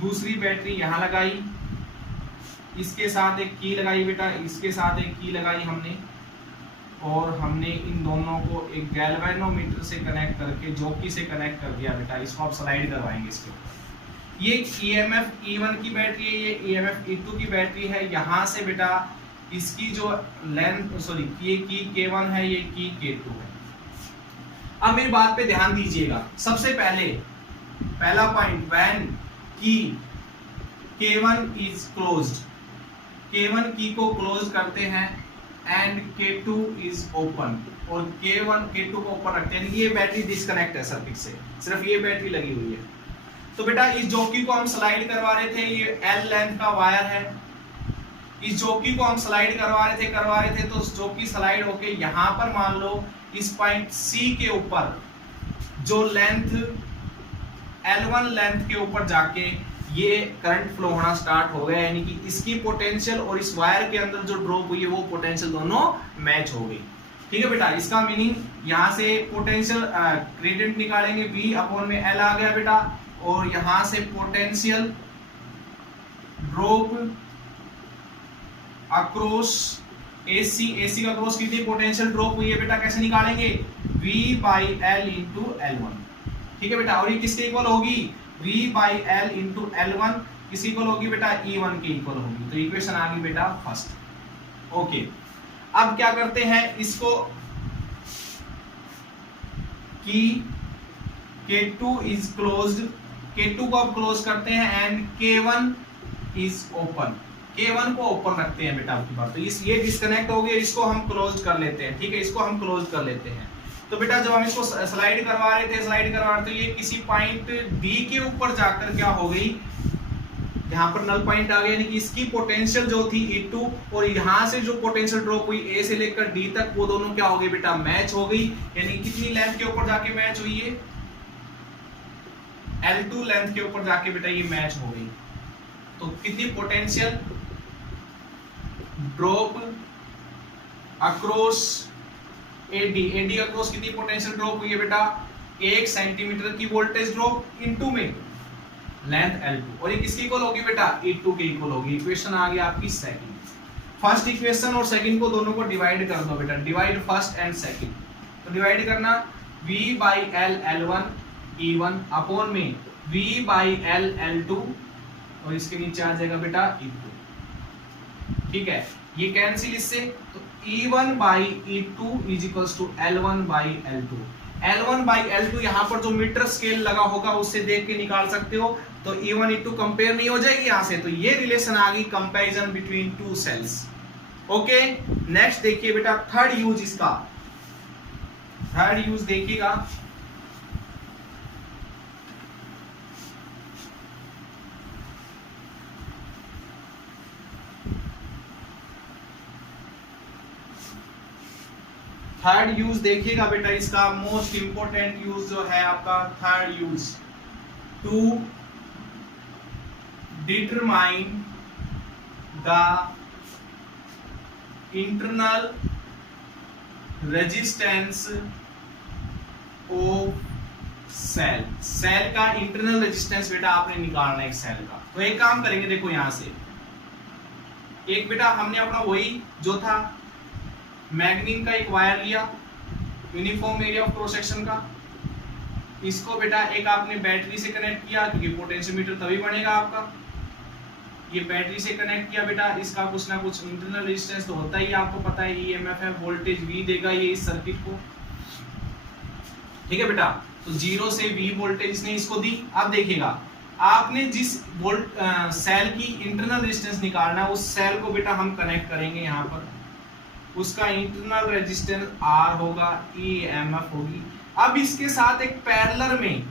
दूसरी बैटरी यहां लगाई, इसके साथ एक की लगाई बेटा, इसके साथ एक की लगाई हमने, और हमने इन दोनों को एक गैल्वेनोमीटर से कनेक्ट करके जॉकी से कनेक्ट कर दिया बेटा। इसको आप स्लाइड करवाएंगे इसके ऊपर। ये EMF E1 की बैटरी है, ये EMF E2 की बैटरी है। यहाँ से बेटा इसकी जो लेंथ, सॉरी ये की K1 है, ये की K2 है। अब मेरी बात पे ध्यान दीजिएगा। सबसे पहले पहला पॉइंट, व्हेन की K1 इज क्लोज्ड, K1 की को क्लोज करते हैं एंड K2 इज ओपन, और K1 K2 को ऊपर रखते हैं। ये बैटरी डिस्कनेक्ट है सर्किट से, सिर्फ ये बैटरी लगी हुई है। तो बेटा इस जॉकी को हम स्लाइड करवा रहे थे, ये L लेंथ का वायर है, इस जॉकी को हम स्लाइड करवा रहे थे, तो जॉकी स्लाइड होके यहाँ पर मान लो इस पॉइंट C के ऊपर जो लेंथ L1 लेंथ के ऊपर जाके ये करंट फ्लो होना स्टार्ट हो गया, यानी कि इसकी पोटेंशियल और इस वायर के अंदर जो ड्रॉप हुई है वो पोटेंशियल दोनों मैच हो गई। ठीक है बेटा, इसका मीनिंग यहाँ से पोटेंशियल ग्रेडियंट निकालेंगे, V अपॉन में L आ गया बेटा, और यहां से पोटेंशियल ड्रॉप अक्रॉस AC का अक्रॉस कितनी पोटेंशियल ड्रॉप हुई है बेटा, कैसे निकालेंगे, V/L इंटू L1। ठीक है बेटा, और ये किसके इक्वल होगी, V/L इंटू L1 किसके इक्वल होगी बेटा, E1 के इक्वल होगी। तो इक्वेशन आ गई बेटा फर्स्ट। ओके, अब क्या करते हैं, इसको कि K2 इज क्लोज्ड, K2 को आप क्लोज करते हैं and K1 is open, K1 को ओपन रखते हैं बेटा आपकी बात। तो ये डिस्कनेक्ट हो गया, इसको हम क्लोज कर लेते हैं, ठीक है, इसको हम क्लोज कर लेते हैं। तो बेटा जब हम इसको स्लाइड करवा रहे थे, तो ये किसी पॉइंट डी के ऊपर जाकर क्या हो गई, यहाँ पर नल पॉइंट आ गया, यानी कि इसकी पोटेंशियल जो थी E2 और यहाँ से जो पोटेंशियल ड्रॉप हुई A से लेकर D तक, वो दोनों क्या हो गई बेटा, मैच हो गई। यानी कितनी लेंथ के ऊपर जाके मैच हुई है, L2 लेंथ के ऊपर जाके बेटा ये मैच हो गई। तो कितनी potential drop across AD across कितनी पोटेंशियल ड्रॉप हुई है बेटा, 1 सेंटीमीटर की वोल्टेज ड्रॉप इनटू में लेंथ L2, और ये किसकी इक्वल होगी बेटा, E2 के इक्वल होगी। इक्वेशन आ गया आपकी सेकंड। फर्स्ट इक्वेशन और सेकंड को दोनों को डिवाइड कर दो बेटा, डिवाइड फर्स्ट एंड सेकंड। तो डिवाइड करना V by L L1 E1 upon में V by L L2, और इसके नीचे आ जाएगा बेटा E2, ठीक है। ये कैंसिल इससे, तो E1 by E2 is equals to L1 by L2। L1 by L2 यहाँ पर जो मीटर स्केल लगा होगा उससे देख के निकाल सकते हो। तो E1 E2 कंपेयर नहीं हो जाएगी यहाँ से, तो ये रिलेशन आ गई comparison between two cells. Okay, next देखिए बेटा थर्ड यूज इसका, थर्ड यूज देखिएगा। थर्ड यूज देखिएगा बेटा, इसका मोस्ट इंपोर्टेंट यूज जो है आपका third use, to determine the internal resistance of cell. Cell का इंटरनल रेजिस्टेंस बेटा आपने निकालना है एक सेल का। तो एक काम करेंगे, देखो यहां से एक बेटा हमने अपना वही जो था मैग्नीन का एक वायर लिया, uniform area of cross section का, इसको बेटा एक आपने बैटरी से कनेक्ट किया, क्योंकि पोटेंशियोमीटर तभी बनेगा आपका। ये बैटरी से कनेक्ट किया बेटा, इसका कुछ ना कुछ इंटरनल रेजिस्टेंस तो होता ही, आपको पता है ईएमएफ है, वोल्टेज V देगा ये इस सर्किट को, ठीक है बेटा। तो 0 से V वोल्टेज इसने इसको दी। अब देखिएगा आपने जिस सेल की इंटरनल रेजिस्टेंस निकालना है, उस सेल को बेटा हम कनेक्ट करेंगे यहाँ पर, उसका इंटरनल रेजिस्टेंस R होगा, EMF होगी। अब इसके साथ एक पैरेलल में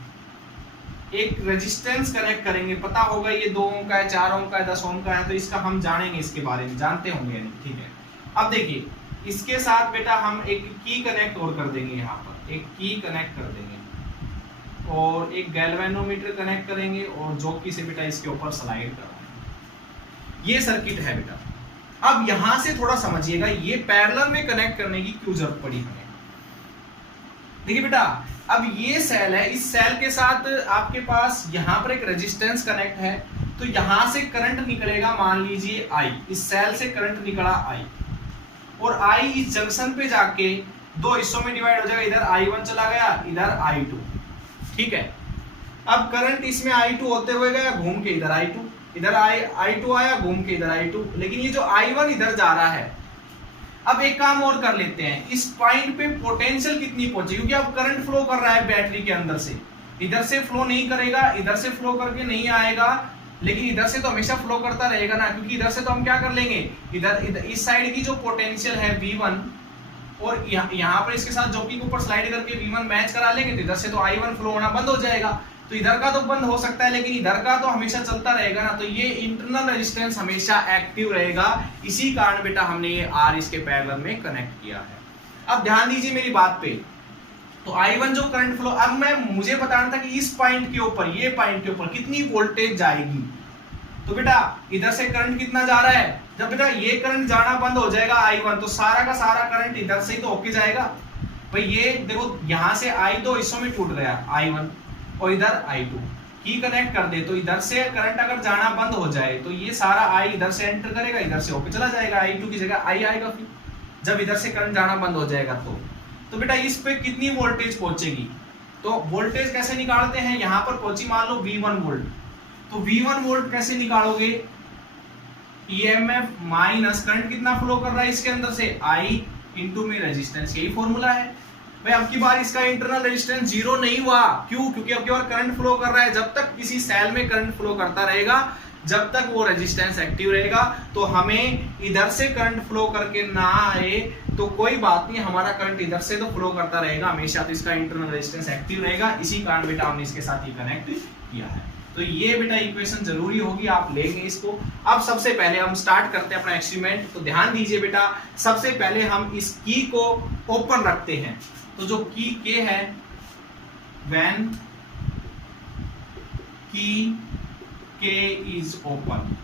एक रेजिस्टेंस कनेक्ट करेंगे, पता होगा ये 2 ओम का है, 4 ओम का है, 10 ओम का है, तो इसका हम जानेंगे, इसके बारे में जानते होंगे यानी, ठीक है। अब देखिए इसके साथ बेटा हम एक की कनेक्ट और कर देंगे, यहाँ पर एक की कनेक्ट कर देंगे और एक गैल्वेनोमीटर कनेक्ट करेंगे और जॉकी से बेटा इसके ऊपर स्लाइड करवाएंगे। ये सर्किट है बेटा। अब यहां से थोड़ा समझिएगा, ये पैरेलल में कनेक्ट करने की क्यों जरूरत पड़ी हमें। देखिए बेटा, अब ये सेल है, इस सेल के साथ आपके पास यहां पर एक रेजिस्टेंस कनेक्ट है, तो यहां से करंट निकलेगा, मान लीजिए I, इस सेल से करंट निकला I, और I इस जंक्शन पे जाके 2 हिस्सों में डिवाइड हो जाएगा, इधर I1 चला गया, इधर I2, ठीक है। अब करंट इसमें I2 होते हुए गया, घूम के इधर I2, इधर I2 आया, घूम के इधर I2, लेकिन ये जो I1 इधर जा रहा है। अब एक काम और कर लेते हैं, इस पॉइंट पे पोटेंशियल कितनी पहुंची, क्योंकि अब करंट फ्लो कर रहा है बैटरी के अंदर से, इधर से फ्लो नहीं करेगा, इधर से फ्लो करके नहीं आएगा, लेकिन इधर से तो हमेशा फ्लो करता रहेगा ना, क्योंकि इधर से तो हम क्या कर लेंगे, इधर इस साइड की जो पोटेंशियल है V1 और यहाँ पर इसके साथ जॉकी के ऊपर स्लाइड करके V1 मैच करा लेंगे, तो इधर से तो I1 फ्लो होना बंद हो जाएगा। तो इधर का तो बंद हो सकता है, लेकिन इधर का तो हमेशा चलता रहेगा ना, तो ये इंटरनल रेजिस्टेंस हमेशा एक्टिव रहेगा। इसी कारण बेटा हमने ये R इसके पैरेलल में कनेक्ट किया है। अब ध्यान दीजिए मेरी बात पे, तो I1 जो करंट फ्लो, अब मुझे बताना था कि इस पॉइंट के ऊपर, ये पॉइंट के ऊपर कितनी वोल्टेज जाएगी। तो बेटा इधर से करंट कितना जा रहा है, जब बेटा ये करंट जाना बंद हो जाएगा I1, तो सारा का सारा करंट इधर से ही तो होके जाएगा। भाई ये देखो यहाँ से I 2 हिस्सों में टूट गया, I1 और इधर I2, की कनेक्ट कर दे, तो इधर से करंट अगर जाना बंद हो जाए तो ये सारा I इधर से एंटर करेगा, इधर से होके चला जाएगा, I2 की जगह I आएगा फिर जब इधर से करंट जाना बंद हो जाएगा। तो बेटा इस पे कितनी वोल्टेज पहुंचेगी, तो वोल्टेज कैसे निकालते हैं, यहाँ पर पहुंची मान लो V1 वोल्ट, तो V1 वोल्ट कैसे निकालोगे, EMF माइनस करंट कितना फ्लो कर रहा है इसके अंदर से, I इंटू में रेजिस्टेंस, यही फॉर्मूला है। भाई अब की बार इसका इंटरनल रेजिस्टेंस जीरो नहीं हुआ, क्यों? क्योंकि अब की बार करंट फ्लो कर रहा है। जब तक किसी सेल में करंट फ्लो करता रहेगा, जब तक वो रेजिस्टेंस एक्टिव रहेगा, तो हमें इधर से करंट फ्लो करके ना आए तो कोई बात नहीं, हमारा करंट इधर से तो फ्लो करता रहेगा हमेशा, तो इसका इंटरनल रेजिस्टेंस एक्टिव रहेगा। इसी कारण बेटा हमने इसके साथ ये कनेक्ट किया है। तो ये बेटा इक्वेशन जरूरी होगी, आप लेंगे इसको। अब सबसे पहले हम स्टार्ट करते हैं अपना एक्सपेरिमेंट। तो ध्यान दीजिए बेटा, सबसे पहले हम इस की को ओपन रखते हैं। तो जो की के है, व्हेन की के इज ओपन,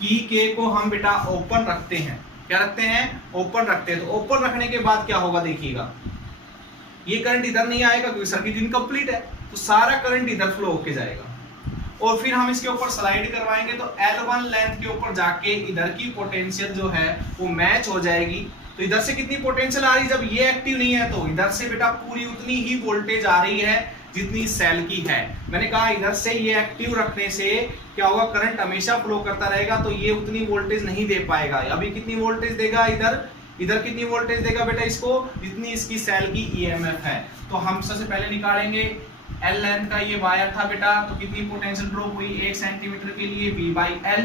की के को हम बेटा ओपन रखते हैं। क्या रखते हैं? ओपन रखते हैं। तो ओपन रखने के बाद क्या होगा देखिएगा, ये करंट इधर नहीं आएगा क्योंकि सर्किट इनकम्प्लीट है, तो सारा करंट इधर फ्लो होके जाएगा। और फिर हम इसके ऊपर स्लाइड करवाएंगे तो L1 लेंथ के ऊपर जाके इधर की पोटेंशियल जो है वो मैच हो जाएगी। तो इधर से कितनी पोटेंशियल आ रही है, जब ये एक्टिव नहीं है तो इधर से बेटा पूरी उतनी ही वोल्टेज आ रही है जितनी सेल की है। मैंने कहा इधर से ये एक्टिव रखने से क्या होगा, करंट हमेशा फ्लो करता रहेगा, तो ये उतनी वोल्टेज नहीं दे पाएगा। अभी कितनी वोल्टेज देगा इधर, इधर कितनी वोल्टेज देगा बेटा इसको, जितनी इसकी सेल की ईएमएफ है। तो हम सबसे पहले निकालेंगे L लेंथ का ये वायर था बेटा, तो कितनी पोटेंशियल ड्रॉप हुई 1 सेंटीमीटर के लिए V/L।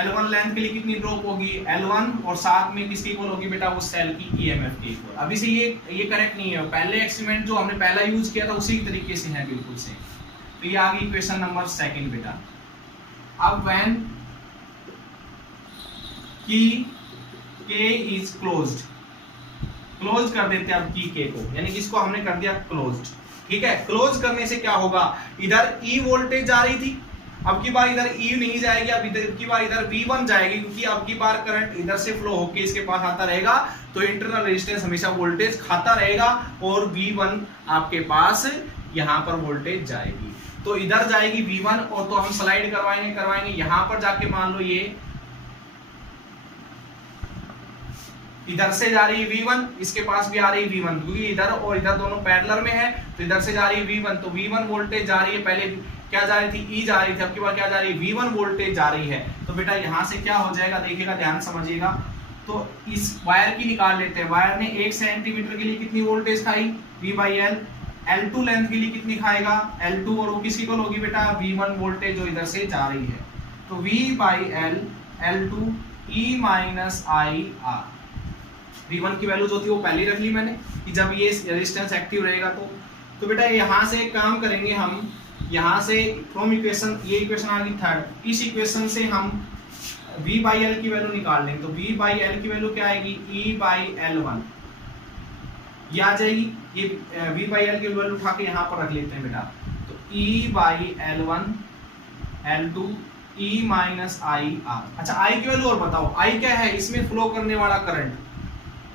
L1 लेंथ के लिए कितनी ड्रॉप होगी L1, और साथ में किसकी इक्वल होगी बेटा, वो सेल की ईएमएफ के इक्वल। अभी से ये करेक्ट नहीं है, पहले एक्सपेरिमेंट जो हमने पहला यूज किया था उसी तरीके से है बिल्कुल से। तो ये आ गई इक्वेशन नंबर 2 बेटा। अब व्हेन की के इज क्लोज्ड, क्लोज कर देते हैं अब की के को, यानी कि इसको हमने कर दिया क्लोज्ड। ठीक है, क्लोज करने से क्या होगा, इधर ई वोल्टेज जा रही थी, अब की बार इधर ई नहीं जाएगी, अब इधर की बार इधर V1 जाएगी, क्योंकि अब की बार करंट इधर से फ्लो होके इसके पास आता रहेगा, तो इंटरनल रेजिस्टेंस हमेशा वोल्टेज खाता रहेगा और V1 आपके पास यहां पर वोल्टेज जाएगी। तो इधर जाएगी V1, और तो हम स्लाइड करवाएंगे यहां पर जाके, मान लो ये इधर से जा रही है V1, इसके पास भी आ रही है V1, क्योंकि इधर और इधर दोनों पैरेलल में है, तो इधर से जा रही है V1, तो V1 वोल्टेज जा रही है, पहले क्या जा रही थी, E जा रही थी, अब की बार क्या जा रही है, V1 वोल्टेज जा रही है। तो बेटा यहां से क्या हो जाएगा देखिएगा, ध्यान समझिएगा। तो इस वायर की निकाल लेते हैं, वायर ने 1 सेंटीमीटर के लिए कितनी वोल्टेज खाई V/L, L2 लेंथ के लिए कितनी खाएगा L2, और वो किसकी इक्वल होगी बेटा, V1 वोल्टेज जो इधर से जा रही है। तो V/L L2 E-IR, V1 की वैल्यू जो थी वो पहले ही रख ली मैंने कि जब ये रेजिस्टेंस एक्टिव रहेगा तो बेटा यहाँ से एक काम करेंगे हम, यहाँ से फ्रॉम इक्वेशन, ये इक्वेशन आ गई 3rd, इस इक्वेशन से हम V/L की वैल्यू निकाल लेंगे। तो V/L की वैल्यू क्या आएगी, E/L1 ये आ जाएगी। ये V/L की वैल्यू उठा के यहाँ पर रख लेते हैं बेटा। तो E/L1 L2 E-IR। अच्छा I की वैल्यू और बताओ, I क्या है, इसमें फ्लो करने वाला करंट,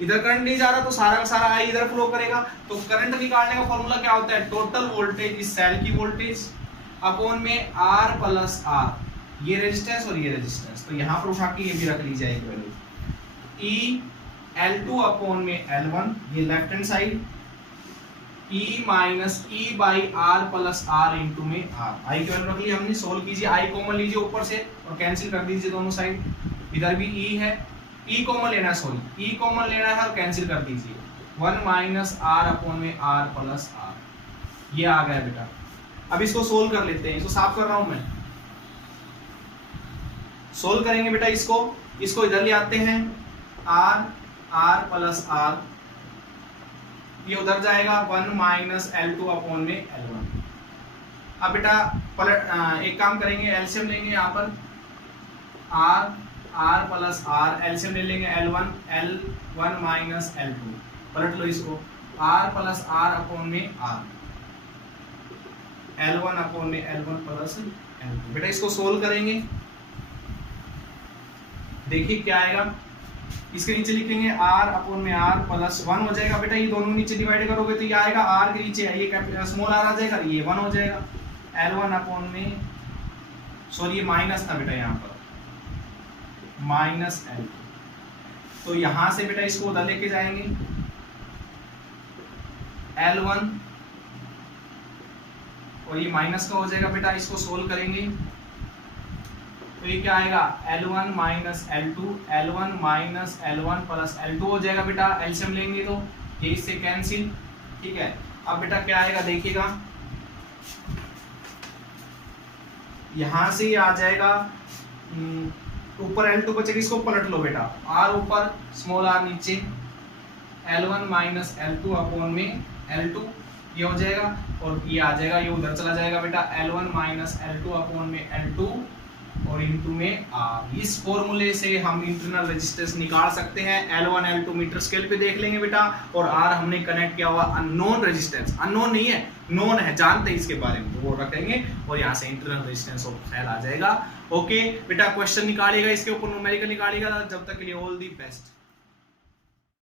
इधर करंट नहीं जा रहा तो सारा का सारा I इधर फ्लो करेगा। तो करंट निकालने का फॉर्मूला क्या होता है, टोटल वोल्टेज इस सेल की वोल्टेज अपॉन में R प्लस R, ये रेजिस्टेंस और ये रेजिस्टेंस। तो यहाँ पर उठा के ये भी रख ली जाएगी वैल्यू, E/L2 अपॉन में L1, ये left hand side, E-E/R plus R into में R। I की वैल्यू रख ली हमने, सोल्व कीजिए, I कॉमन लीजिए ऊपर से और कैंसिल कर दीजिए दोनों साइड, इधर भी E है, E कॉमन लेना है, सॉरी E कॉमन लेना है और कैंसिल कर दीजिए, 1 माइनस R अपॉन में R प्लस R, ये आ गया बेटा। अब इसको सोल्व कर लेते हैं, इसको साफ कर रहा हूं मैं, सोल्व करेंगे बेटा इसको इधर ले आते हैं, R प्लस R, ये उधर जाएगा 1 माइनस L2 अपॉन में L1। अब बेटा एक काम करेंगे, एलसीएम लेंगे यहाँ पर, R प्लस R, एलसीएम ले लेंगे L1 माइनस L2, पलट लो इसको, R प्लस R अपॉन में R, L1 अपॉन में L1 प्लस L2। बेटा इसको सोल्व करेंगे, देखिए क्या आएगा, इसके नीचे लिखेंगे R अपॉन में R प्लस 1 हो जाएगा बेटा, ये दोनों नीचे डिवाइड करोगे तो ये आएगा, R के नीचे ये स्मॉल R आ जाएगा, ये 1 हो जाएगा, L1 अपॉन में, सॉरी ये माइनस था बेटा यहाँ पर, माइनस L2। तो यहां से बेटा इसको उधर लेके जाएंगे, L1 और ये माइनस का हो जाएगा बेटा, इसको सोल्व करेंगे तो ये क्या आएगा L1 minus L2, L1 minus L1 plus L2 हो जाएगा बेटा, एलसीएम लेंगे तो ये इससे कैंसिल, ठीक है। अब बेटा क्या आएगा देखिएगा, यहां से ये आ जाएगा ऊपर L2 बचेगा, इसको पलट लो बेटा, R ऊपर स्मॉल r नीचे, L1 माइनस L2 अपॉन में L2 ये हो जाएगा, और ये आ जाएगा, ये उधर चला जाएगा बेटा, L1 माइनस L2 अपॉन में L2 और इनटू में R। इस फॉर्मूले से हम इंटरनल रेजिस्टेंस निकाल सकते हैं। L1 L2 मीटर स्केल पे देख लेंगे बेटा, और R हमने कनेक्ट किया हुआ अननोन रेजिस्टेंस, अननोन नहीं है, नोन है, जानते हैं इसके बारे में, तो वो रखेंगे और यहाँ से इंटरनल रेजिस्टेंस ऑफ सेल आ जाएगा। ओके बेटा, क्वेश्चन निकालिएगा, इसके ऊपर न्यूमेरिकल निकालिएगा। जब तक के लिए ऑल दी बेस्ट।